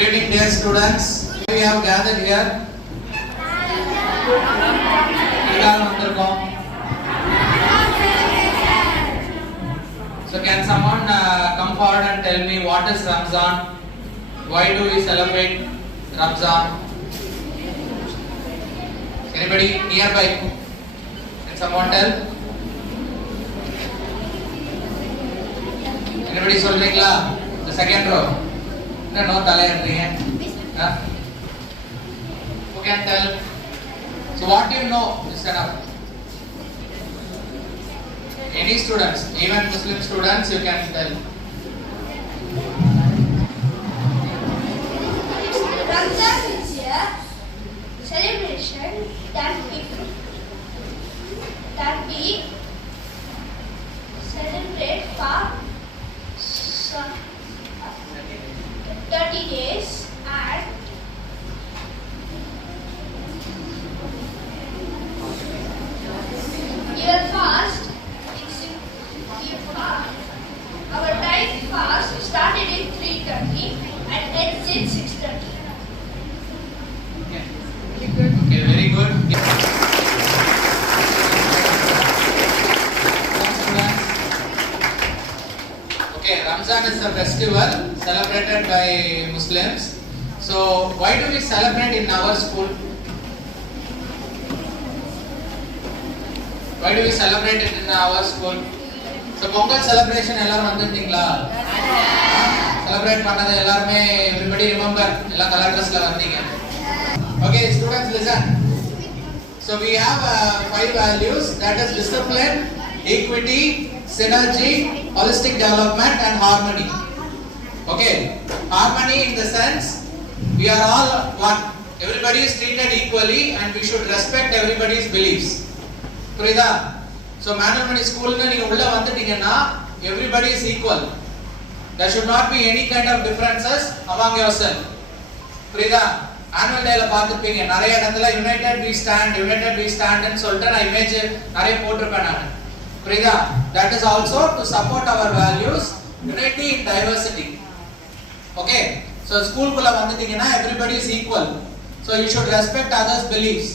Good evening, dear students. We have gathered here. So can someone come forward and tell me what is Ramzan? Why do we celebrate Ramzan? Anybody nearby? Can someone tell? Anybody சொல்றீங்களா? The second row. No தலையன்றீங்க. Who can tell? So what do you know? Listen up. Any students, even Muslim students, you can tell. Ramzan is a celebration that we celebrate for 30 days and your fast. Our time fast started at 3:30 and ends at 6:30. Okay, very good. Okay, Ramzan is a festival celebrated by Muslims. So, why do we celebrate in our school? Why do we celebrate it in our school? So, Pongal celebration எல்லாரும் வந்திருந்தீங்களா? Celebrate பண்ணது எல்லாருமே everybody remember எல்லா colour ட்ரெஸ்ல வந்தீங்க. Okay, students listen. So we have 5 values, that is discipline, equity, synergy, holistic development and harmony. Okay, harmony in the sense we are all one. Everybody is treated equally and we should respect everybody's beliefs. புரியுதா? So Manumani school ல நீங்க உள்ள வந்துட்டீங்கன்னா everybody is equal. There should not be any kind of differences among yourself. புரியுதா? Annual day ல பாத்துப்பீங்க நிறைய இடத்துல united we stand ன்னு சொல்லிட்டு நான் இமேஜ் நிறைய போட்டுருப்பேன் நான். புரியுதா? That is also to support our values, unity in diversity. Okay? So school குள்ள வந்துட்டீங்கன்னா everybody is equal. So you should respect others' beliefs.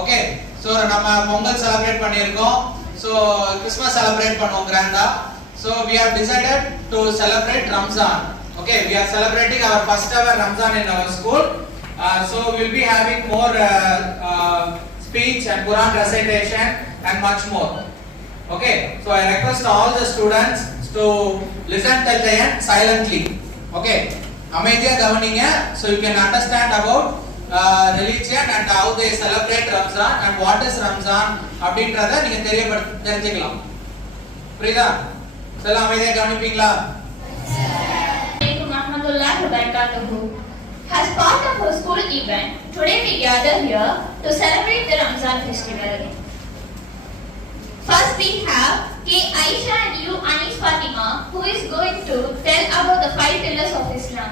Okay? So நம்ம பொங்கல் celebrate பண்ணியிருக்கோம். So Christmas celebrate பண்ணுவோம் கிராண்டா. So we have decided to celebrate Ramzan. Okay, we are celebrating our first ever Ramzan in our school. So we will be having more speech and Quran recitation and much more. Okay, so I request all the students to listen till the end silently. Okay, அமைதியா கவனிங்க so you can understand about religion and how they celebrate Ramzan and what is Ramzan அப்படின்றத நீங்க தெரிஞ்சுக்கலாம். புரியுதா? எல்லாம் அமைதியா கவனிப்பீங்களா? As part of our school event, today we gather here to celebrate the Ramzan festival. First we have K. Aisha and U. Anis Fatima, who is going to tell about the 5 pillars of Islam.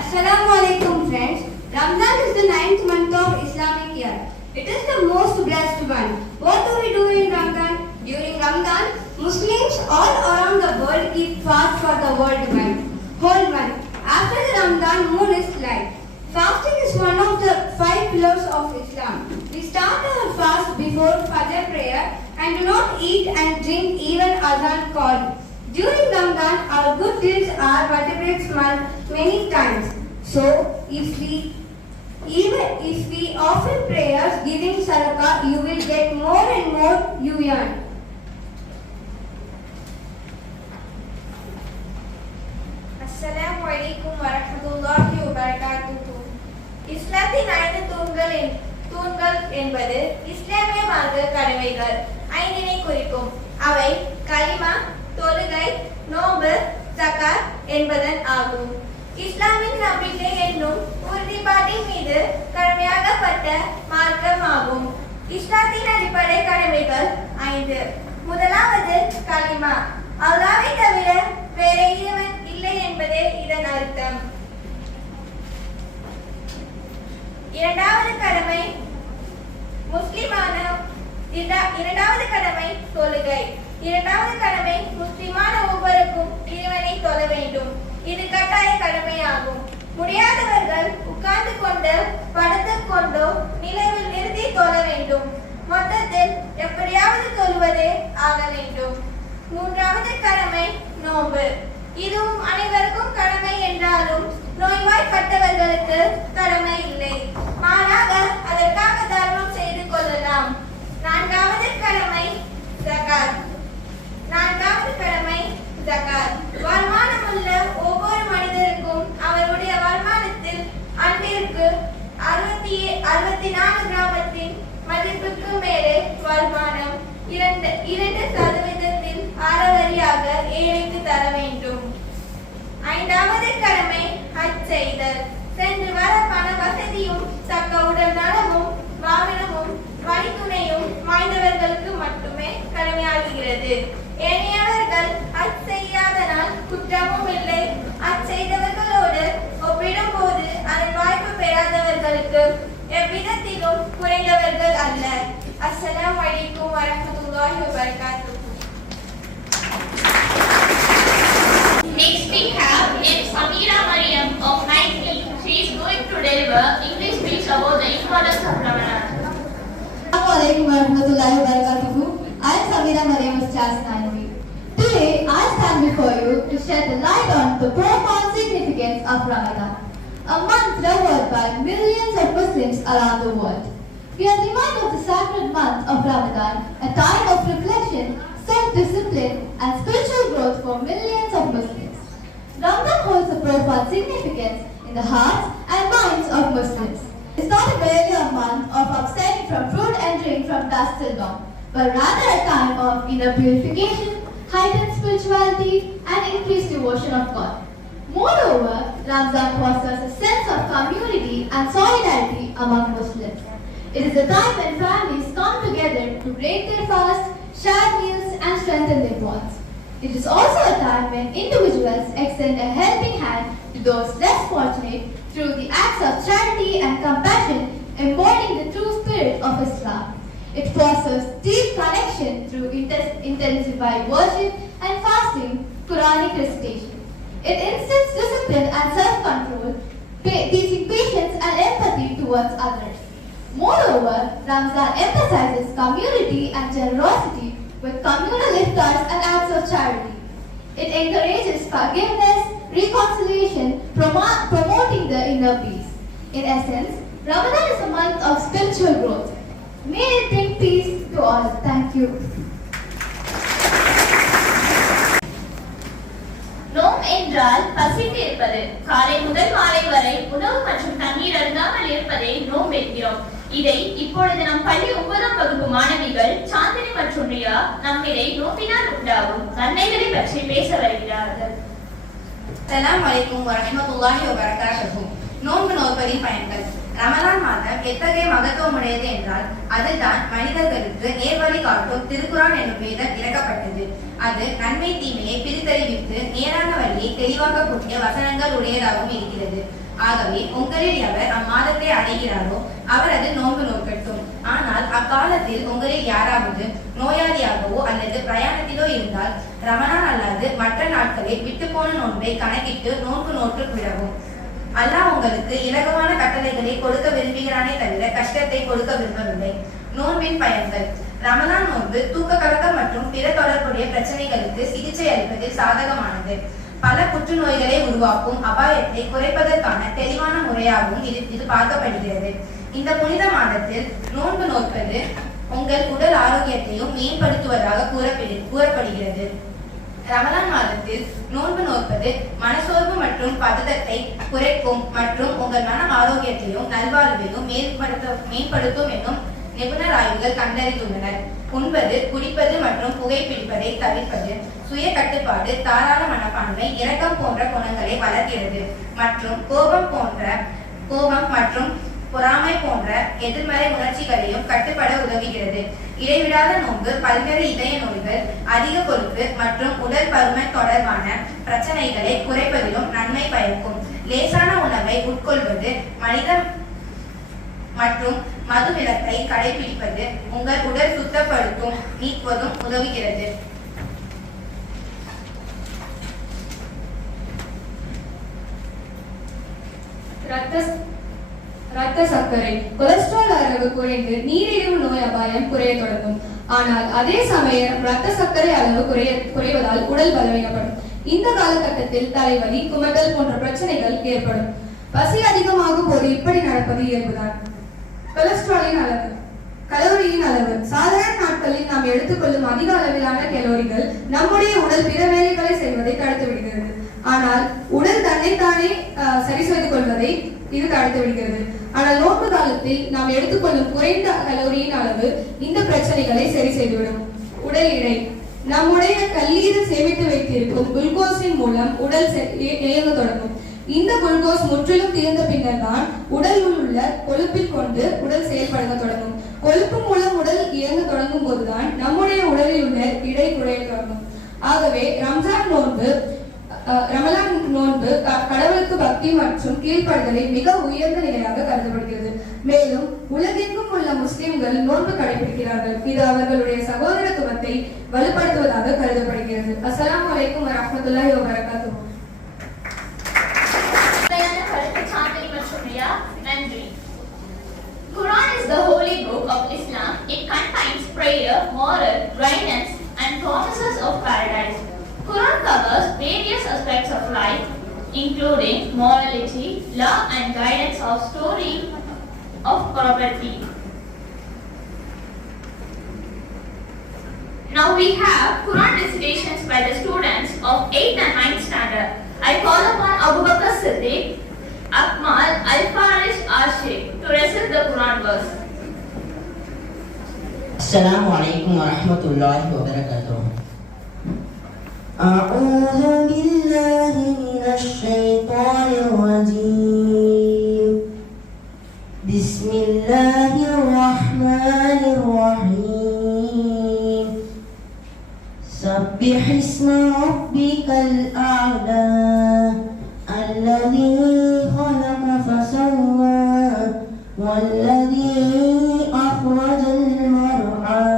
Assalamu alaikum friends. Ramzan is the 9th month of Islamic year. It is the most blessed one. What do we do in Ramzan? During Ramzan, Muslims all around the world keep fast for the whole month. After the Ramadan, moon is light. Fasting is one of the 5 pillars of Islam. We start our fast before Fajr prayer and do not eat and drink even azan call. During Ramadan, our good deeds are multiplied many times. So, if we offer prayers, giving sadaqah, you will get more and more you earn. Assalamu alaikum warahmatullahi wabarakatuh. இஸ்லாத்தின் 5 தூண்கள் என்பது இஸ்லாமிய மார்க்க கடமைகள் 5 குறிக்கும். அவை கலிமா, தொழுகை, நோன்பு, ஜகாத் என்பதன் ஆகும். இஸ்லாமின் நம்பிக்கை என்னும் உறுதிப்பாட்டின் மீது கடமையாக்கப்பட்ட மார்க்கம் ஆகும். இஸ்லாத்தின் அடிப்படை கடமைகள் 5. முதலாவது கலிமா. அல்லாஹ்வை தவிர வேறு இறைவன் இல்லை என்பதே இதன் அர்த்தம். இரண்டாவது கடமை தொழுகை. இரண்டாவது கடமை முஸ்லிமான ஒவ்வொருக்கும் இறைவனை தொழ வேண்டும். இது கட்டாய கடமையாகும். முடியாதவர்கள் உட்கார்ந்து கொண்டு படுத்து கொண்டோ நிலைவில் நிறுத்தி தொழ வேண்டும். மொத்தத்தில் எப்படியாவது தொழுவதே ஆக வேண்டும். மூன்றாவது கடமை நோன்பு. இதுவும் அனைவருக்கும் கடமை என்றாலும் நோய்வாய்ப்பட்டவர்களுக்கு கடமை இல்லை. மாறாக அதற்காக தர்மம் செய்து கொள்ளலாம். நான்காவது கடமை ஜகாத். வருமானமுள்ள ஒவ்வொரு மனிதருக்கும் அவருடைய வருமானத்தில் ஆண்டிற்கு 64 கிராமத்தின் மதிப்புக்கு மேலே வருமானம் 2% அறவரியாக ஏழைக்கு தர வேண்டும். ஐந்தாவது கடமை ஹஜ் செய்தல். சென்று வர பண வசதியும் தக்க உடல் நலமும் வாகனமும் வழித்துணையும் வாய்ந்தவர்களுக்கு மட்டுமே கடமையாகிறது. ஏனையவர்கள் ஹஜ் செய்யாதனால் குற்றமும் இல்லை. ஹஜ் செய்தவர்களோடு ஒப்பிடும் போது அதன் வாய்ப்பு பெறாதவர்களுக்கு எவ்விதத்திலும் குறைந்தவர்கள் அல்ல. அஸ்ஸலாமு அலைக்கும் வரஹ்மத்துல்லாஹி வபரகாத்துஹு. Next we have Ms. Samira Mariam of 9th. She is going to deliver English speech about the importance of Ramadan. Assalamualaikum warahmatullahi wabarakatuh. I am Samira Mariam of class 9B. Today I stand before you to shed the light on the profound significance of Ramadan, a month revered by millions of Muslims around the world. We are reminded of the sacred month of Ramadan, a time of reflection, self-discipline and spiritual growth for millions of Muslims. Ramadan holds a profound significance in the hearts and minds of Muslims. It's not merely a month of abstaining from food and drink from dusk till dawn, but rather a time of inner purification, heightened spirituality and increased devotion of God. Moreover, Ramadan fosters a sense of community and solidarity among Muslims. It is a time when families come together to break their fast, share meals and strengthen their bonds. It is also a time when individuals extend a helping hand to those less fortunate through the acts of charity and compassion embodying the true spirit of Islam. It fosters deep connection through intensified worship and fasting, Quranic recitation. It instills discipline and self-control, teaching patience and empathy towards others. Moreover, Ramadan emphasizes community and generosity with communal iftars and acts of charity. It encourages forgiveness, reconciliation, promoting the inner peace. In essence, Ramadan is a month of spiritual growth. May it bring peace to all. Thank you. நோம் என்றால் பசித்து இருப்பது. காலை முதல் மாலை வரை உணவு மற்றும் தண்ணீர் அருந்தாமல் இருப்பதை நோம் என்கிறோம். இதை இப்பொழுது நம் பள்ளி 9ஆம் வகுப்பு மாணவிகள் சாந்தினி மற்றும் ரியா நம்மிடை நோம்பினால் உண்டாகும் நன்மைகளை பற்றி பேச வருகிறார்கள். அஸ்ஸலாமு அலைக்கும் வரஹ்மத்துல்லாஹி வபரகாத்துஹு. நோன்பு நோற்பதின் பயன்கள். ரமலான் மாதம் எத்தகைய மகத்துவமுடையது என்றால் அதுதான் மனிதர்களுக்கு நேர்வழி காட்டும் திருக்குரான் என்னும் வேதம் இறக்கப்பட்டது. அது நன்மை தீமையை பிரித்தறிவித்து நேரான வழியை தெளிவாக்கக்கூடிய வசனங்கள் உடையதாகவும் இருக்கிறது. ஆகவே உங்களில் எவர் அம்மாதத்தை அடைகிறாரோ அவர் அது நோன்பு நோக்கட்டும். ஆனால் அக்காலத்தில் உங்களில் யாராவது நோயாளியாகவோ அல்லது பிரயாணத்திலோ இருந்தால் ரமலான் அல்லாது மற்ற நாட்களில் விட்டுப்போன நோன்பை கணக்கிட்டு நோன்பு நோற்று விடவும். அல்லாஹ் உங்களுக்கு இலகுவான கட்டளைகளை கொடுக்க விரும்புகிறானே தவிர கஷ்டத்தை கொடுக்க விரும்பவில்லை. நோன்பின் பயன்கள். ரமலான் நோன்பு தூக்க கலக்கம் மற்றும் பிற தொடர்புடைய பிரச்சனைகளுக்கு சிகிச்சை அளிப்பதில் சாதகமானது. பல புற்றுநோய்களை உருவாக்கும் அபாயத்தை குறைப்பதற்கான தெளிவான முறையாகவும் இது பார்க்கப்படுகிறது. இந்த புனித மாதத்தில் நோன்பு நோற்பது உங்கள் உடல் ஆரோக்கியத்தையும் மேம்படுத்துவதாக கூறப்படுகிறது. ரமலான் மாதத்தில் நோன்பு நோற்பது மனசோர்வு மற்றும் பதட்டத்தை குறைக்கும் மற்றும் உங்கள் மன ஆரோக்கியத்தையும் நல்வாழ்வையும் மேம்படுத்தும் என்னும் நிபுணர் ஆய்வுகள் கண்டறிந்துள்ளனர். உண்பது, குடிப்பது மற்றும் புகைப்பிடிப்பதை தவிர்ப்பது சுய கட்டுப்பாடு, தாராள மனப்பான்மை, இரக்கம் போன்ற குணங்களை வளர்க்கிறது மற்றும் கோபம் மற்றும் பொறாமை போன்ற எதிர்மறை உணர்ச்சிகளையும் கட்டுப்பட உதவுகிறது. இடைவிடாத நோன்பு பல்வேறு இதய நோய்கள், அதிக கொழுப்பு மற்றும் உடல் பருமன் தொடர்பான பிரச்சனைகளை குறைப்பதிலும் நன்மை பயக்கும். லேசான உணவை உட்கொள்வது, மனிதம் மற்றும் மதுவிலக்கை கடைபிடிப்பது உங்கள் உடல் சுத்தப்படுத்தும் நீக்குவதும் உதவுகிறது. இரத்த சர்க்கரை, கொலஸ்ட்ரால் அளவு குறைந்து நீரிழிவு நோய் அபாயம் குறைய தொடங்கும். ஆனால் அதே சமயம் இரத்த சர்க்கரை அளவு குறைவதால் உடல் பலவீனப்படும். இந்த காலகட்டத்தில் தலைவலி, குமட்டல் போன்ற பிரச்சனைகள் ஏற்படும். பசி அதிகமாகும் போது இப்படி நடப்பது இயல்புதான். கொலஸ்ட்ராலின் அளவு, கலோரியின் அளவு. சாதாரண நாட்களில் நாம் எடுத்துக்கொள்ளும் அதிக அளவிலான கலோரிகள் நம்முடைய உடல் பிற வேலைகளை செய்வதை தடுத்து விடுகிறது. ஆனால் உடல் தன்னைத்தானே சரி செய்து கொள்வதை இது தடுத்து விடுகிறது. ஆனால் நோன்பு காலத்தில் நாம் எடுத்துக்கொள்ளும் குறைந்த கலோரியின் அளவு இந்த பிரச்சனைகளை சரி செய்துவிடும். உடல் எடை. நம்முடைய கல்லீரல் சேமித்து வைத்திருக்கும் குளுக்கோஸின் மூலம் உடல் இயங்க தொடங்கும். இந்த குளுக்கோஸ் முற்றிலும் தீர்ந்த பின்னர் தான் உடல் உள்ள கொழுப்பில் கொண்டு உடல் செயல்பட தொடங்கும். கொழுப்பு மூலம் உடல் இயங்க தொடங்கும் போதுதான் நம்முடைய உடலில் உள்ள இடை குறைய தொடங்கும். ஆகவே ரமலான் நோன்பு கடவுளுக்கு பக்தி மற்றும் கீழ்ப்படுதலை மிக உயர்ந்த நிலையாக கருதப்படுகிறது. மேலும் உலகெங்கும் உள்ள முஸ்லிம்கள் நோன்பு கடைபிடிக்கிறார்கள். இது அவர்களுடைய சகோதரத்துவத்தை வலுப்படுத்துவதாக கருதப்படுகிறது. அஸ்ஸலாமு அலைக்கும் வரஹ்மத்துல்லாஹி வபரகாத்துஹு. Quran is the holy book of Islam. It contains prayer, moral, guidance, and promises of paradise. Quran covers various aspects of life, including morality, law, and guidance of story of property. Now we have Quran recitations by the students of 8th and 9th standard. I call upon Abu Bakr Siddiq, Akmal, Al-Farish, Ashik to recite the Quran verse. Assalamu alaikum wa rahmatullahi wa barakatuh. أعوذ بالله من الشيطان الرجيم. بسم الله الرحمن الرحيم. سبح اسم ربك الأعلى الذي خلق فسوى والذي أخرج المرعى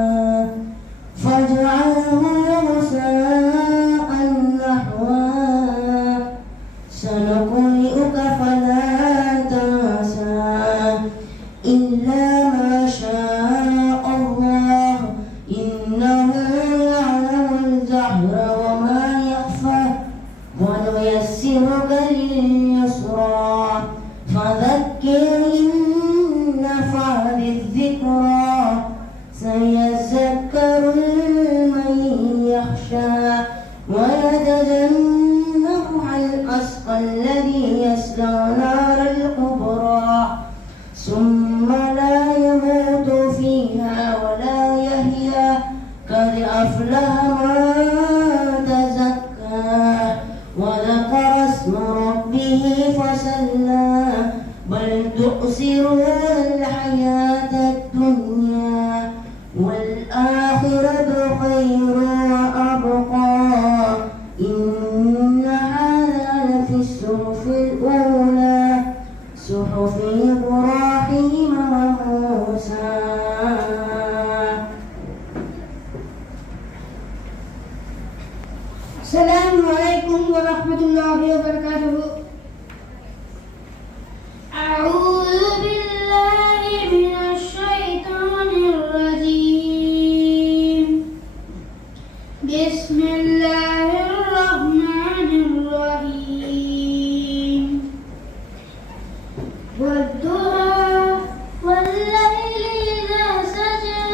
فجعله غثاء نحوا سنقرئك فلا تنسى إلا ما شاء الله إنه يعلم الجهر وما يخفى ونيسرك لليسرى فذكر إن نفعت الذكرى سيذكر من يخشى ويتجنبها الأشقى الذي يصلى نار الكبرى ثم لا يموت فيها ولا يحيا قد أفلح من تزكى وذكر اسم ربه فصلى بل تؤثرون الحياة الدنيا والآخرة خير وأبقى إن هذا لفي الصحف الأولى صحف إبراهيم وموسى. السلام عليكم ورحمة الله وبركاته. أعوذ بالله من الشيطان الرجيم. بسم الله الرحمن الرحيم. والضحى والليل إذا سجى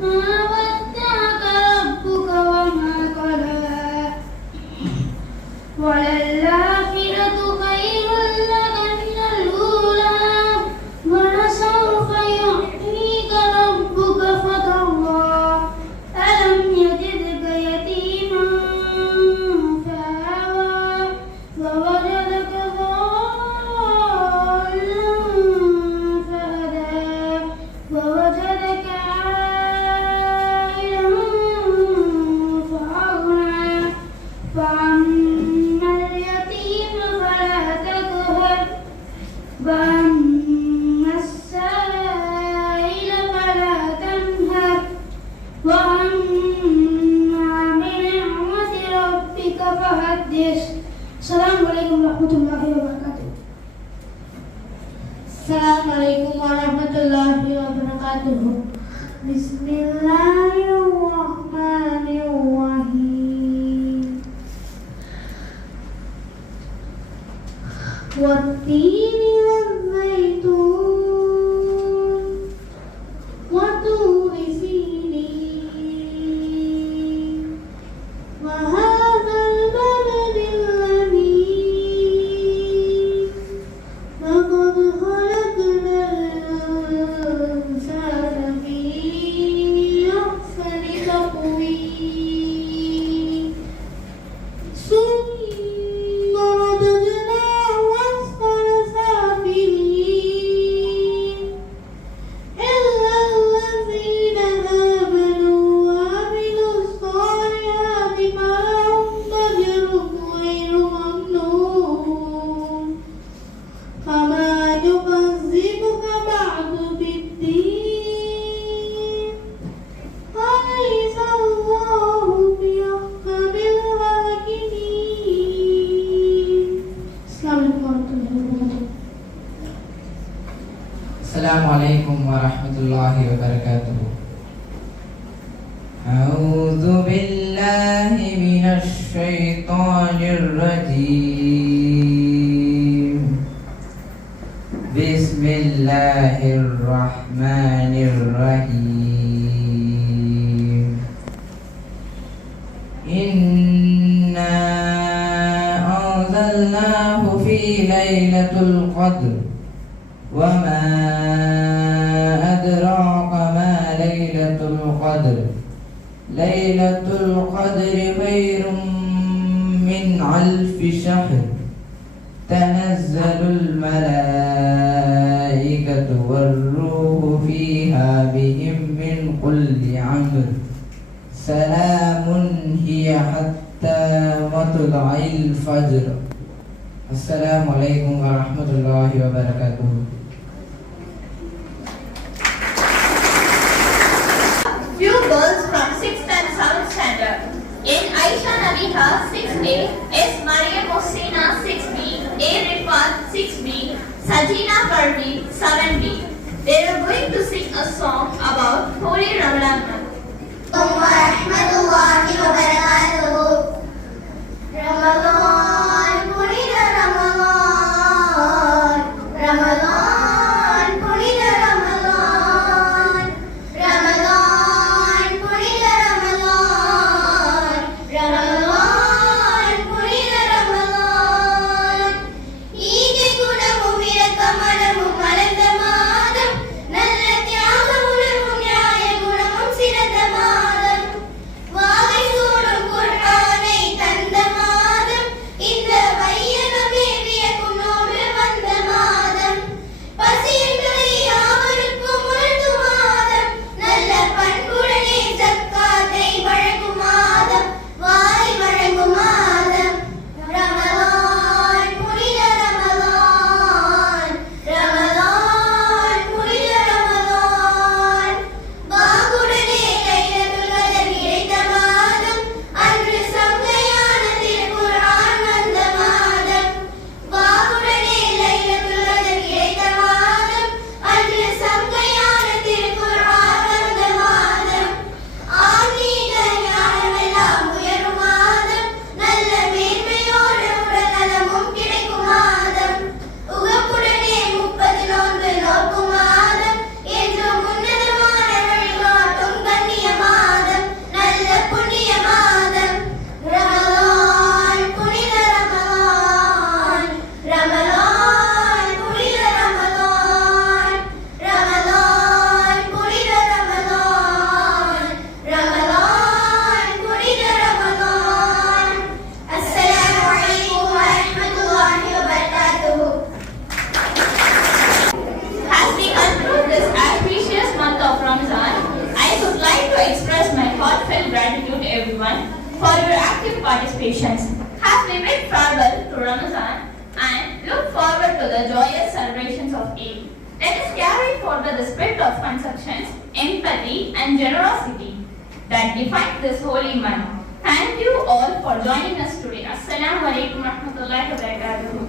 ما ودعك ربك وما قلى وللآخرة خير لك من الأولى ولسوف يعطيك ربك فترضى ألم يجدك يتيما فآوى ووجدك ضالا فهدى ووجدك عائلا فأغنى فأما اليتيم فلا تقهر وأما السائل فلا تنهر وأما بنعمة ربك فحدث. السلام عليكم ورحمة الله وبركاته. وبركاته. بسم الله الرحمن الرحيم. والتين والزيتون وطور سينين وهذا البلد الأمين لقد خلقنا الإنسان في أحسن تقويم ثم رددناه أسفل سافلين إلا الذين آمنوا وعملوا الصالحات فلهم أجر غير ممنون فما يكذبك بعد بالدين أليس الله بأحكم الحاكمين. السلام عليكم ورحمة الله وبركاته. Assalamualaikum warahmatullahi wabarakatuh. A'udzu billahi minasy syaithanir rajim. Bismillahirrahmanirrahim. Inna anzalnahu fi lailatul qadr. وما أدراك ما ليلة القدر ليلة القدر خير من 1000 شهر تنزل الملائكة والروح فيها بهم من كل أمر سلام هي حتى مطلع الفجر. Assalamualaikum warahmatullahi wabarakatuh. Few girls from 6th and 7th standard. N. Aisha Nabiha 6A, S. Mariam Hosseina 6B, A. Rifat 6B, Sajina Parveen 7B. They are going to sing a song about Holy Ramadan month. warahmatullahi wabarakatuh. Ramadan, புனித ரமலான். ரமலான், புனித ரமலான். ரமலான், புனித ரமலான். ரமலான், புனித ரமலான். ஈகை குணமும் இரக்க மனமும் மலர்ந்த மாதம். நல்ல தியாக உணர்வும் நியாய குணமும் சிறந்த மாதம். வாகை சூடும் குர்ஆனை தந்த மாதம். இந்த வையகமே வியப்புணோடு வந்த மாதம். பசியங்களை யாவருக்கும் உணர்த்தும் மாதம். நல்ல பண்புடனே ஜக்காத்தை வழங்கும் மாதம். வாரி வழங்கும் மாதம். ரமலான், புனித ரமலான். ரமலான், புனித ரமலான். வாகுடனே லைலத்துல் கத்ர் கிடைத்த மாதம். அன்று சங்கையான திருக்குர்ஆன் வந்த மாதம். வாகுடனே லைலத்துல் கத்ர் கிடைத்த மாதம். அன்று சங்கையான திருக்குர்ஆன் வந்த மாதம். ஆன்மீக ஞானமெல்லாம் உயரும் மாதம். நல்ல மேன்மையோடு உடல் நலமும் கிடைக்கும் மாதம். உகப்புடனே 30 நோன்பு நோக்கும் மாதம். என்றும் உன்னதமான வழிகாட்டும் கண்ணிய மாதம். நல்ல புண்ணிய மாதம். ரமலான், புனித ரமலான். ரமலான், புனித ரமலான். ரமலான், புனித ரமலான். ரமலான், புனித ரமலான். அஸ்ஸலாமு அலைக்கும் வரஹ்மத்துல்லாஹி வபரகாத்துஹு. As we conclude this auspicious month of Ramadan, I would like to express my heartfelt gratitude to everyone for your active participations. As we bid farewell to Ramadan and look forward to the joyous celebrations of Eid, let us carry forward the spirit of conceptions, empathy and generosity that define this holy month. Thank you all for joining us today. Assalamu alaikum warahmatullahi wabarakatuh.